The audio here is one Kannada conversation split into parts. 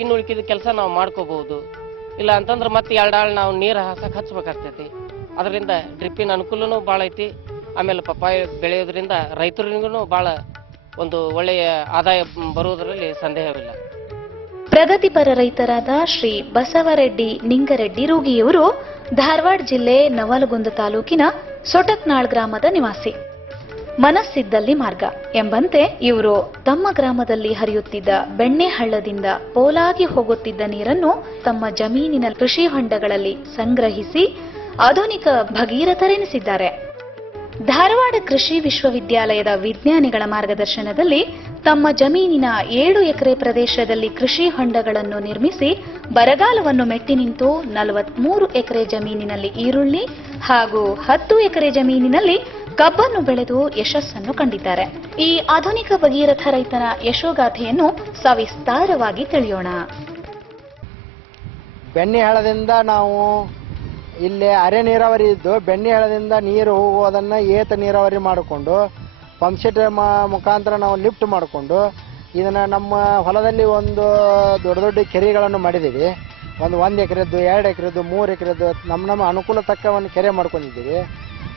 ಇನ್ನು ಉಳಿಕಿದ ಕೆಲಸ ನಾವು ಮಾಡ್ಕೋಬಹುದು. ಇಲ್ಲ ಅಂತಂದ್ರೆ ಮತ್ತೆ 2 ಆಳು ನಾವು ನೀರು ಹಾಸಕ್ಕೆ ಹಚ್ಚಬೇಕಾಗ್ತೈತಿ. ಅದರಿಂದ ಡ್ರಿಪ್ಪಿನ ಅನುಕೂಲನೂ ಭಾಳ ಐತಿ. ಆಮೇಲೆ ಪಪ್ಪಾಯ ಬೆಳೆಯೋದ್ರಿಂದ ರೈತರಿಗೂ ಭಾಳ ಒಂದು ಒಳ್ಳೆಯ ಆದಾಯ ಬರುವುದರಲ್ಲಿ ಸಂದೇಹವಿಲ್ಲ. ಪ್ರಗತಿಪರ ರೈತರಾದ ಶ್ರೀ ಬಸವರೆಡ್ಡಿ ನಿಂಗರೆಡ್ಡಿ ರೂಗಿಯವರು ಧಾರವಾಡ ಜಿಲ್ಲೆ ನವಲಗುಂದ ತಾಲೂಕಿನ ಸೊಟಕ್ನಾಳ್ ಗ್ರಾಮದ ನಿವಾಸಿ. ಮನಸ್ಸಿದ್ದಲ್ಲಿ ಮಾರ್ಗ ಎಂಬಂತೆ ಇವರು ತಮ್ಮ ಗ್ರಾಮದಲ್ಲಿ ಹರಿಯುತ್ತಿದ್ದ ಬೆಣ್ಣೆ ಹಳ್ಳದಿಂದ ಪೋಲಾಗಿ ಹೋಗುತ್ತಿದ್ದ ನೀರನ್ನು ತಮ್ಮ ಜಮೀನಿನ ಕೃಷಿ ಹೊಂಡಗಳಲ್ಲಿ ಸಂಗ್ರಹಿಸಿ ಆಧುನಿಕ ಭಗೀರಥರೆನಿಸಿದ್ದಾರೆ. ಧಾರವಾಡ ಕೃಷಿ ವಿಶ್ವವಿದ್ಯಾಲಯದ ವಿಜ್ಞಾನಿಗಳ ಮಾರ್ಗದರ್ಶನದಲ್ಲಿ ತಮ್ಮ ಜಮೀನಿನ 7 ಎಕರೆ ಪ್ರದೇಶದಲ್ಲಿ ಕೃಷಿ ಹೊಂಡಗಳನ್ನು ನಿರ್ಮಿಸಿ ಬರಗಾಲವನ್ನು ಮೆಟ್ಟಿ ನಿಂತು 43 ಎಕರೆ ಜಮೀನಿನಲ್ಲಿ ಈರುಳ್ಳಿ ಹಾಗೂ 10 ಎಕರೆ ಜಮೀನಿನಲ್ಲಿ ಕಬ್ಬನ್ನು ಬೆಳೆದು ಯಶಸ್ಸನ್ನು ಕಂಡಿದ್ದಾರೆ. ಈ ಆಧುನಿಕ ಭಗೀರಥ ರೈತನ ಯಶೋಗಾಥೆಯನ್ನು ಸವಿಸ್ತಾರವಾಗಿ ತಿಳಿಯೋಣ. ಬೆಣ್ಣೆಹಳ್ಳದಿಂದ ನಾವು ಇಲ್ಲಿ ಅರೆ ನೀರಾವರಿ ಇದ್ದು ಬೆಣ್ಣೆಹಳ್ಳದಿಂದ ನೀರು ಹೋಗೋದನ್ನು ಏತ ನೀರಾವರಿ ಮಾಡಿಕೊಂಡು ಪಂಪ್ಸೆಟ್ ಮುಖಾಂತರ ನಾವು ಲಿಫ್ಟ್ ಮಾಡಿಕೊಂಡು ಇದನ್ನು ನಮ್ಮ ಹೊಲದಲ್ಲಿ ಒಂದು ದೊಡ್ಡ ದೊಡ್ಡ ಕೆರೆಗಳನ್ನು ಮಾಡಿದ್ದೀವಿ. ಒಂದು ಎಕರೆದ್ದು 2 ಎಕರೆದ್ದು 3 ಎಕರೆದ್ದು ನಮ್ಮ ಅನುಕೂಲ ತಕ್ಕ ಒಂದು ಕೆರೆ ಮಾಡ್ಕೊಂಡಿದ್ದೀವಿ.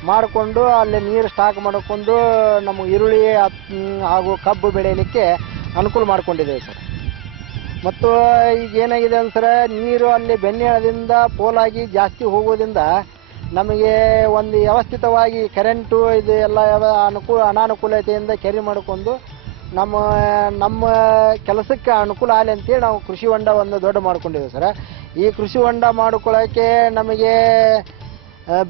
ಮಾಡಿಕೊಂಡು ಅಲ್ಲಿ ನೀರು ಸ್ಟಾಕ್ ಮಾಡಿಕೊಂಡು ನಮ್ಮ ಈರುಳ್ಳಿ ಹಾಗೂ ಕಬ್ಬು ಬೆಳೆಯಲಿಕ್ಕೆ ಅನುಕೂಲ ಮಾಡ್ಕೊಂಡಿದ್ದೇವೆ ಸರ್. ಮತ್ತು ಈಗ ಏನಾಗಿದೆ ಅಂದ್ರೆ ನೀರು ಅಲ್ಲಿ ಬೆಣ್ಣೆಹಳ್ಳದಿಂದ ಪೋಲಾಗಿ ಜಾಸ್ತಿ ಹೋಗೋದ್ರಿಂದ ನಮಗೆ ಒಂದು ವ್ಯವಸ್ಥಿತವಾಗಿ ಕರೆಂಟು ಇದು ಎಲ್ಲ ಅನಾನುಕೂಲತೆಯಿಂದ ಕೆರೆ ಮಾಡಿಕೊಂಡು ನಮ್ಮ ಕೆಲಸಕ್ಕೆ ಅನುಕೂಲ ಆಗಲಿ ಅಂತೇಳಿ ನಾವು ಕೃಷಿ ಹೊಂಡ ಒಂದು ದೊಡ್ಡ ಮಾಡ್ಕೊಂಡಿದ್ದೇವೆ ಸರ್. ಈ ಕೃಷಿ ಹೊಂಡ ಮಾಡ್ಕೊಳ್ಳೋಕ್ಕೆ ನಮಗೆ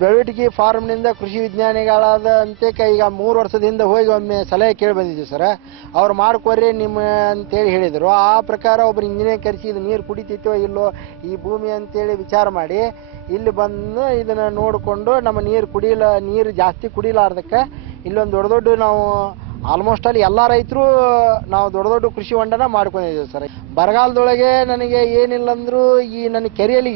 ಬೆಳವಟಿಗೆ ಫಾರ್ಮ್ನಿಂದ ಕೃಷಿ ವಿಜ್ಞಾನಿಗಳಾದ ಅಂತೇಕ ಈಗ 3 ವರ್ಷದ ಹಿಂದೆ ಹೋಗಿ ಒಮ್ಮೆ ಸಲಹೆ ಕೇಳಿ ಬಂದಿದ್ದೀವಿ ಸರ್. ಅವ್ರು ಮಾಡ್ಕೊರಿ ನಿಮ್ಮ ಅಂತೇಳಿ ಹೇಳಿದರು. ಆ ಪ್ರಕಾರ ಒಬ್ಬರು ಇಂಜಿನಿಯರ್ ಕರೆಸಿ ಇದು ನೀರು ಕುಡಿತೈತೋ ಇಲ್ಲೋ ಈ ಭೂಮಿ ಅಂತೇಳಿ ವಿಚಾರ ಮಾಡಿ ಇಲ್ಲಿ ಬಂದು ಇದನ್ನು ನೋಡಿಕೊಂಡು ನಮ್ಮ ನೀರು ಜಾಸ್ತಿ ಕುಡಿಲಾರ್ದಕ್ಕೆ ಇಲ್ಲೊಂದು ದೊಡ್ಡ ನಾವು ಆಲ್ಮೋಸ್ಟ್ ಅಲ್ಲಿ ಎಲ್ಲ ರೈತರು ನಾವು ದೊಡ್ಡ ಕೃಷಿ ಹೊಂಡನ ಮಾಡ್ಕೊಂಡಿದ್ದೀವಿ ಸರ್. ಬರಗಾಲದೊಳಗೆ ನನಗೆ ಏನಿಲ್ಲ ಅಂದರೂ ಈ ನನ್ನ ಕೆರೆಯಲ್ಲಿ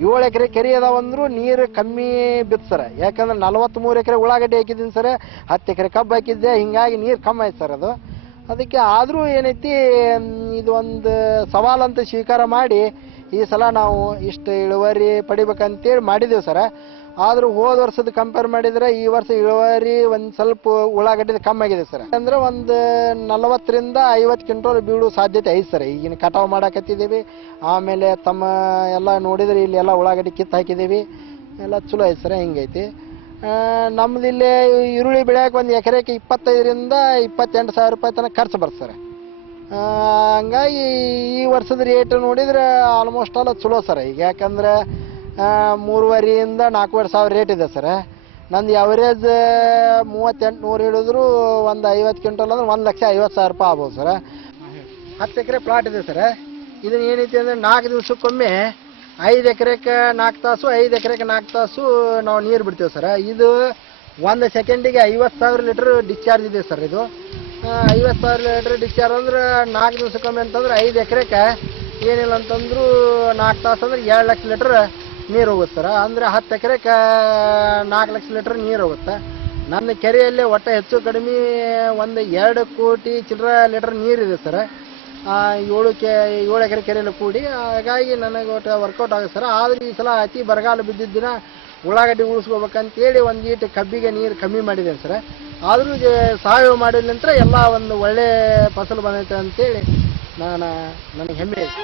7 ಎಕರೆ ಕೆರೆ ಅದಾವಂದ್ರೂ ನೀರು ಕಮ್ಮಿ ಬಿತ್ತು ಸರ್. ಯಾಕಂದ್ರೆ 43 ಎಕರೆ ಉಳ್ಳಾಗಡ್ಡಿ ಹಾಕಿದ್ದೀನಿ ಸರ್, 10 ಎಕರೆ ಕಬ್ಬು ಹಾಕಿದ್ದೆ. ಹಿಂಗಾಗಿ ನೀರು ಕಮ್ಮಿ ಆಯ್ತು ಸರ್. ಅದಕ್ಕೆ ಆದರೂ ಏನೈತಿ ಇದು ಒಂದು ಸವಾಲಂತ ಸ್ವೀಕಾರ ಮಾಡಿ ಈ ಸಲ ನಾವು ಇಷ್ಟು ಇಳುವರಿ ಪಡಿಬೇಕಂತೇಳಿ ಮಾಡಿದ್ದೇವೆ ಸರ್. ಆದರೂ ಹೋದ ವರ್ಷದ ಕಂಪೇರ್ ಮಾಡಿದರೆ ಈ ವರ್ಷ ಇಳುವರಿ ಒಂದು ಸ್ವಲ್ಪ ಉಳ್ಳಾಗಡ್ಡಿ ಕಮ್ಮಿ ಆಗಿದೆ ಸರ್. ಅಂದರೆ ಒಂದು 40ರಿಂದ 50 ಕ್ವಿಂಟಲ್ ಬೀಳೋ ಸಾಧ್ಯತೆ ಐತೆ ಸರ್. ಈಗಿನ ಕಟಾವು ಮಾಡಾಕತ್ತಿದ್ದೀವಿ. ಆಮೇಲೆ ತಮ್ಮ ಎಲ್ಲ ನೋಡಿದರೆ ಇಲ್ಲಿ ಎಲ್ಲ ಉಳ್ಳಾಗಡ್ಡಿ ಕಿತ್ತು ಹಾಕಿದ್ದೀವಿ. ಎಲ್ಲ ಚಲೋ ಐತೆ ಸರ್. ಹಿಂಗೈತಿ ನಮ್ದು ಇಲ್ಲಿ ಈರುಳ್ಳಿ ಬೆಳೆಯೋಕೆ ಒಂದು ಎಕರೆಗೆ 25ರಿಂದ 28 ಸಾವಿರ ರೂಪಾಯಿ ತನಕ ಖರ್ಚು ಬರ್ತದೆ ಸರ್. ಹಂಗಾಗಿ ಈ ವರ್ಷದ ರೇಟ್ ನೋಡಿದರೆ ಆಲ್ಮೋಸ್ಟ್ ಆಲ್ ಚಲೋ ಸರ್. ಈಗ ಯಾಕಂದ್ರೆ 3,500ರಿಂದ 4,500 ಸಾವಿರ ರೇಟ್ ಇದೆ ಸರ್. ನಂದು ಅವರೇಜ್ 3800 ಹಿಡಿದ್ರು ಒಂದು 50 ಕ್ವಿಂಟಲ್ ಅಂದ್ರೆ 1,50,000 ರೂಪಾಯಿ ಆಗ್ಬೋದು ಸರ್. 10 ಎಕರೆ ಪ್ಲಾಟ್ ಇದೆ ಸರ್. ಇದನ್ನ ಏನೈತಿ ಅಂದರೆ 4 ದಿವಸಕ್ಕೊಮ್ಮೆ 5 ಎಕರೆಗೆ 4 ತಾಸು 5 ಎಕರೆಗೆ 4 ತಾಸು ನಾವು ನೀರು ಬಿಡ್ತೇವೆ ಸರ್. ಇದು 1 ಸೆಕೆಂಡಿಗೆ 50,000 ಲೀಟ್ರ್ ಡಿಸ್ಚಾರ್ಜ್ ಇದೆ ಸರ್. ಇದು 50,000 ಲೀಟ್ರ್ ಡಿಸ್ಚಾರ್ಜ್ ಅಂದ್ರೆ 4 ದಿವಸಕ್ಕೊಮ್ಮೆ ಅಂತಂದ್ರೆ 5 ಎಕರೆಗೆ ಏನಿಲ್ಲ ಅಂತಂದ್ರು 4 ತಾಸು ಅಂದ್ರೆ 2 ಲಕ್ಷ ಲೀಟ್ರ್ ನೀರು ಹೋಗುತ್ತೆ ಸರ್. ಅಂದರೆ 10 ಎಕರೆಗೆ 4 ಲಕ್ಷ ಲೀಟ್ರ್ ನೀರು ಹೋಗುತ್ತೆ. ನನ್ನ ಕೆರೆಯಲ್ಲಿ ಒಟ್ಟು ಹೆಚ್ಚು ಕಡಿಮೆ ಒಂದು 2 ಕೋಟಿ ಚಿಲ್ಲರೆ ಲೀಟ್ರ್ ನೀರಿದೆ ಸರ್. 7 ಎಕರೆ ಕೆರೆಯಲ್ಲಿ ಕೂಡಿ. ಹಾಗಾಗಿ ನನಗೆ ಒಟ್ಟು ವರ್ಕೌಟ್ ಆಗುತ್ತೆ ಸರ್. ಆದರೆ ಈ ಸಲ ಅತಿ ಬರಗಾಲ ಬಿದ್ದಿದ್ದ ದಿನ ಉಳ್ಳಾಗಡ್ಡಿ ಉಳಿಸ್ಕೋಬೇಕಂತೇಳಿ ಒಂದು ಈಟು ಕಬ್ಬಿಗೆ ನೀರು ಕಮ್ಮಿ ಮಾಡಿದ್ದೇನೆ ಸರ್. ಆದರೂ ಸಾವಯವ ಮಾಡಿದ ನಂತರ ಎಲ್ಲ ಒಂದು ಒಳ್ಳೆ ಫಸಲು ಬಂದೈತೆ ಅಂತೇಳಿ ನನಗೆ ಹೆಮ್ಮೆ ಇದೆ.